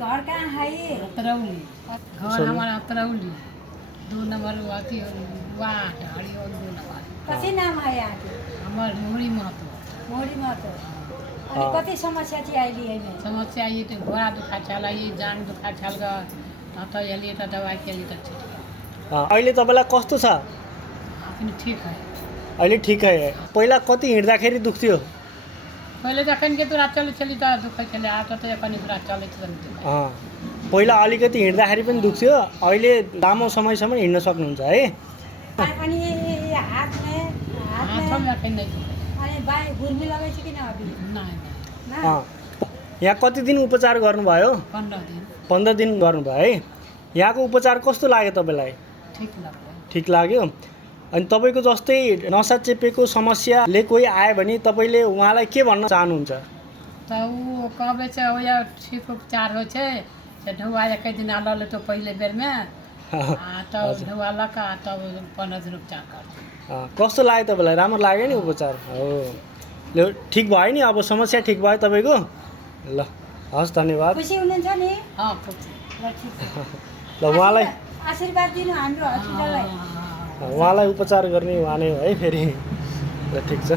घर कहाँ है? अतरौली घर हमारा अतरौली 2 नंबर वाती वाट हरिओ 2 नंबर कति नाम है यहाँ के? हमार मोहरी महतो मोरी महतो। अनि कति समस्या चाहिँ अहिले हैन? समस्या ये तो घोड़ा दुखा छाला ये जान दुखा छाल का त यसले त दबाई केली त ठीक है। अहिले तपाईँलाई कस्तो छ? पनि ठीक है। अहिले ठिक है। पहिला कति हिँड्दाखेरि दुख्थ्यो? पहिले त कनि के तो रात चले चली त दुखै खेले आता त कनि रात चले चली पहिला अलिकति हिँड्दाखेरि पनि दुख्थ्यो, अहिले लामो समयसम्म हिँड्न सक्नुहुन्छ है? अनि हातमा हातमा कहीं नहीं अनि बाई घुर्मी लगाइछ कि न अभी? नहीं यहाँ कति दिन उपचार गर्नुभयो? 15 दिन 15 दिन गर्नुभयो है। यहाँको उपचार कस्तो लाग्यो तपाईँलाई? ठीक लाग्यो। ठिक लाग्यो। अनि तपाईँको जस्तै नसा चेपेको समस्याले कोही आयो भने तपाईँले उहाँलाई के भन्न चाहनुहुन्छ? त ऊ कहबै चाहिँ हो या ठीक उपचार हो छै से ढौआ एकै दिन आलले तो पहिले बेर में त ढौआ लका तब 15 दिन उपचार गर्छ। कस्तो लाग्यो तपाईँलाई? राम्रो लाग्यो नि उपचार? हो ल ठिक भयो नि, अब समस्या ठिक भयो तपाईँको? ल हस् धन्यवाद। खुसी हुनुहुन्छ नि? खुसी। ल ठीक छ। ल उहाँलाई आशीर्वाद दिनु हाम्रो हस्पिटललाई। उहाँलाई उपचार गर्ने उहाँ नै हो है फेरि। ल ठिक छ।